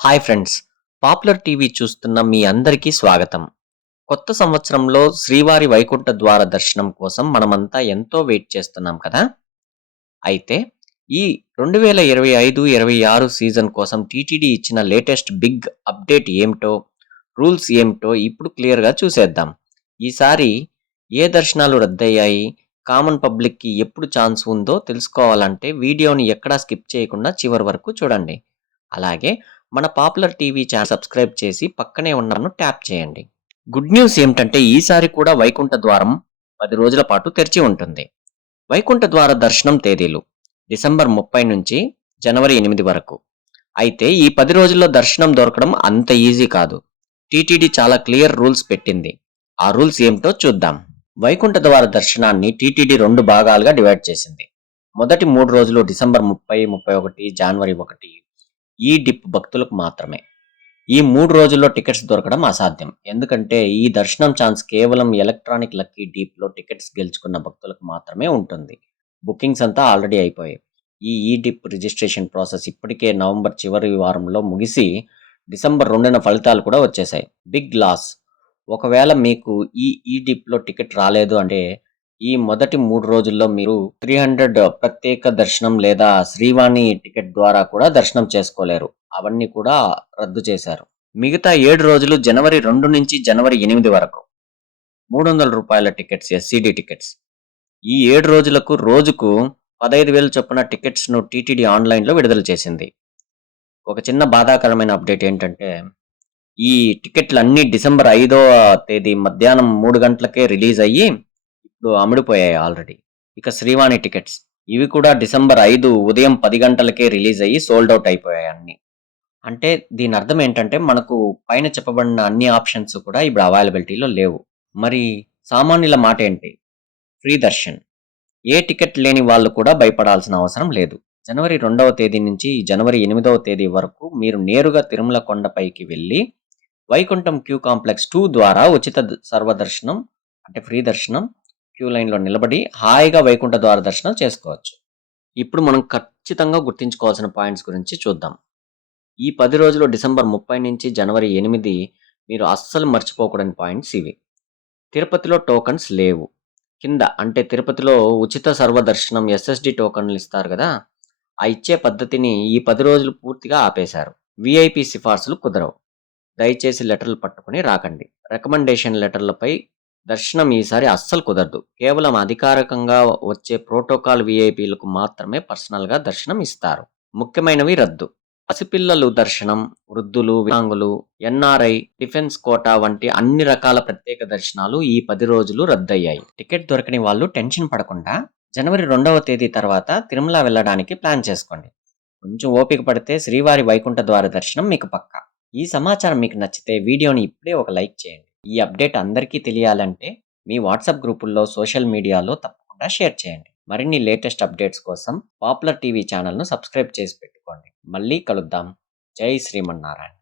Hi friends! Popular TV చూస్తున్న మీ అందరికీ స్వాగతం. కొత్త సంవత్సరంలో శ్రీవారి వైకుంఠ ద్వార దర్శనం కోసం మనమంతా ఎంతో వెయిట్ చేస్తున్నాం కదా! అయితే ఈ 2025, 26 సీజన్ కోసం టీటీడీ ఇచ్చిన లేటెస్ట్ బిగ్ అప్డేట్ ఏమిటో, రూల్స్ ఏమిటో ఇప్పుడు క్లియర్‌గా చూసేద్దాం. ఈసారి ఏ దర్శనాలు రద్దయ్యాయి, కామన్ పబ్లిక్‌కి ఎప్పుడు ఛాన్స్ ఉందో తెలుసుకోవాలంటే వీడియోని ఎక్కడా స్కిప్ చేయకుండా చివరి వరకు చూడండి. అలాగే మన పాపులర్ టీవీ ఛానల్ సబ్స్క్రైబ్ చేసి పక్కనే ఉన్నను ట్యాప్ చేయండి. గుడ్ న్యూస్ ఏమిటంటే ఈసారి కూడా వైకుంఠ ద్వారం 10 రోజుల పాటు తెరిచి ఉంటుంది. వైకుంఠ ద్వార దర్శనం తేదీలు డిసెంబర్ 30 నుంచి జనవరి 8 వరకు. అయితే ఈ 10 రోజుల్లో దర్శనం దొరకడం అంత ఈజీ కాదు. టీటీడీ చాలా క్లియర్ రూల్స్ పెట్టింది. ఆ రూల్స్ ఏమిటో చూద్దాం. వైకుంఠ ద్వార దర్శనాన్ని టీటీడీ 2 భాగాలుగా డివైడ్ చేసింది. మొదటి 3 రోజులు డిసెంబర్ 30, 31, జనవరి 1 ఈ డిప్ భక్తులకు మాత్రమే. ఈ 3 రోజుల్లో టికెట్స్ దొరకడం అసాధ్యం. ఎందుకంటే ఈ దర్శనం ఛాన్స్ కేవలం ఎలక్ట్రానిక్ లక్కీ డీప్‌లో టికెట్స్ గెలుచుకున్న భక్తులకు మాత్రమే ఉంటుంది. బుకింగ్స్ అంతా ఆల్రెడీ అయిపోయాయి. ఈ డిప్ రిజిస్ట్రేషన్ ప్రాసెస్ ఇప్పటికే నవంబర్ చివరి వారంలో ముగిసి డిసెంబర్ 2న ఫలితాలు కూడా వచ్చేసాయి. Big loss! ఒకవేళ మీకు ఈ డిప్‌లో టికెట్ రాలేదు అంటే ఈ మొదటి 3 రోజుల్లో మీరు 300 ప్రత్యేక దర్శనం లేదా శ్రీవాణి టికెట్ ద్వారా కూడా దర్శనం చేసుకోలేరు. అవన్నీ కూడా రద్దు చేశారు. మిగతా 7 రోజులు జనవరి 2 నుంచి జనవరి 8 వరకు రూ. 300 టికెట్స్ ఎస్సీడీ టికెట్స్. ఈ 7 రోజులకు రోజుకు 15,000 చొప్పున టికెట్స్‌ను టీటీడీ ఆన్‌లైన్‌లో విడుదల చేసింది. ఒక చిన్న బాధాకరమైన అప్డేట్ ఏంటంటే ఈ టికెట్లన్నీ డిసెంబర్ 5వ తేదీ మధ్యాహ్నం 3 గంటలకే రిలీజ్ అయ్యి ఇప్పుడు అమ్ముడుపోయాయి ఆల్రెడీ. ఇక శ్రీవాణి టికెట్స్ ఇవి కూడా డిసెంబర్ 5 ఉదయం 10 గంటలకే రిలీజ్ అయ్యి సోల్డ్ అవుట్ అయిపోయాయి అన్నీ. అంటే దీని అర్థం ఏంటంటే మనకు పైన చెప్పబడిన అన్ని ఆప్షన్స్ కూడా ఇప్పుడు అవైలబిలిటీలో లేవు. మరి సామాన్యుల మాట ఏంటి? ఫ్రీ దర్శన్. ఏ టికెట్ లేని వాళ్ళు కూడా భయపడాల్సిన అవసరం లేదు. జనవరి 2వ తేదీ నుంచి జనవరి 8వ తేదీ వరకు మీరు నేరుగా తిరుమల కొండపైకి వెళ్ళి వైకుంఠం క్యూ కాంప్లెక్స్ 2 ద్వారా ఉచిత సర్వదర్శనం అంటే ఫ్రీ దర్శనం క్యూ లైన్‌లో నిలబడి హాయిగా వైకుంఠ ద్వార దర్శనం చేసుకోవచ్చు. ఇప్పుడు మనం ఖచ్చితంగా గుర్తుంచుకోవాల్సిన పాయింట్స్ గురించి చూద్దాం. ఈ 10 రోజులు డిసెంబర్ 30 నుంచి జనవరి 8 మీరు అస్సలు మర్చిపోకూడని పాయింట్స్ ఇవి. తిరుపతిలో టోకెన్స్ లేవు. కింద అంటే తిరుపతిలో ఉచిత సర్వదర్శనం ఎస్ఎస్‌డి టోకెన్లు ఇస్తారు కదా! ఆ ఇచ్చే పద్ధతిని ఈ 10 రోజులు పూర్తిగా ఆపేశారు. వీఐపీ సిఫార్సులు కుదరవు. దయచేసి లెటర్లు పట్టుకొని రాకండి. రికమెండేషన్ లెటర్లపై దర్శనం ఈసారి అస్సలు కుదరదు. కేవలం అధికారికంగా వచ్చే ప్రోటోకాల్ వీఐపీలకు మాత్రమే పర్సనల్‌గా దర్శనం ఇస్తారు. ముఖ్యమైనవి రద్దు. పసిపిల్లలు దర్శనం, వృద్ధులు, వికలాంగులు, ఎన్ఆర్ఐ, డిఫెన్స్ కోటా వంటి అన్ని రకాల ప్రత్యేక దర్శనాలు ఈ 10 రోజులు రద్దయ్యాయి. టికెట్ దొరకని వాళ్ళు టెన్షన్ పడకుండా జనవరి 2వ తేదీ తర్వాత తిరుమల వెళ్ళడానికి ప్లాన్ చేసుకోండి. కొంచెం ఓపిక పడితే శ్రీవారి వైకుంఠ ద్వార దర్శనం మీకు పక్కా. ఈ సమాచారం మీకు నచ్చితే వీడియోని ఇప్పుడే ఒక లైక్ చేయండి. ఈ అప్డేట్ అందరికీ తెలియాలంటే మీ వాట్సాప్ గ్రూపుల్లో, సోషల్ మీడియాలో తప్పకుండా షేర్ చేయండి. మరిన్ని లేటెస్ట్ అప్డేట్స్ కోసం పాపులర్ టీవీ ఛానల్‌ను సబ్స్క్రైబ్ చేసి పెట్టుకోండి. మళ్ళీ కలుద్దాం. జై శ్రీమన్నారాయణ.